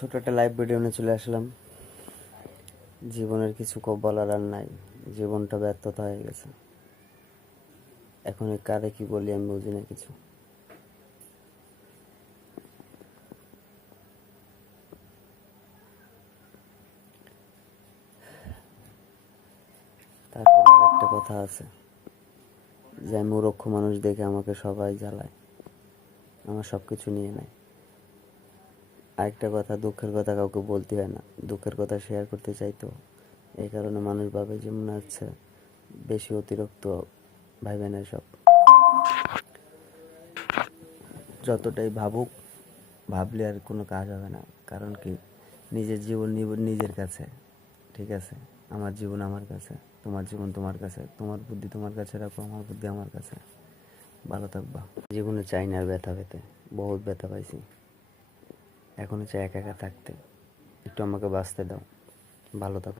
ছোট একটা live video নিয়ে চলে আসলাম। জীবনের কিছু বলার আর নাই, জীবনটা ব্যর্থতা হয়ে গেছে। এখন কারে কি বলি আমি বুঝি না কিছু। তারপরে একটা কথা আছে যে আমি মূর্খ মানুষ দেখে আমাকে সবাই জ্বালায়, আমার সব কিছু নিয়ে নেয়। আরেকটা কথা, দুঃখের কথা কাউকে বলতে হয় না, দুঃখের কথা শেয়ার করতে চাইতো। এই কারণে মানুষ ভাবে যে মনে হচ্ছে বেশি অতিরিক্ত ভাইবে না। সব যতটাই ভাবুক, ভাবলে আর কোনো কাজ হবে না। কারণ কি, নিজের জীবন নিজের কাছে, ঠিক আছে? আমার জীবন আমার কাছে, তোমার জীবন তোমার কাছে, তোমার বুদ্ধি তোমার কাছে রাখো, আমার বুদ্ধি আমার কাছে। ভালো থাকবা। জীবনে চাই না আর ব্যথা পেতে, বহুত ব্যথা পাইছি। এখনো চাই একা একা থাকতে, একটু আমাকে বাঁচতে দাও। ভালো থাকো।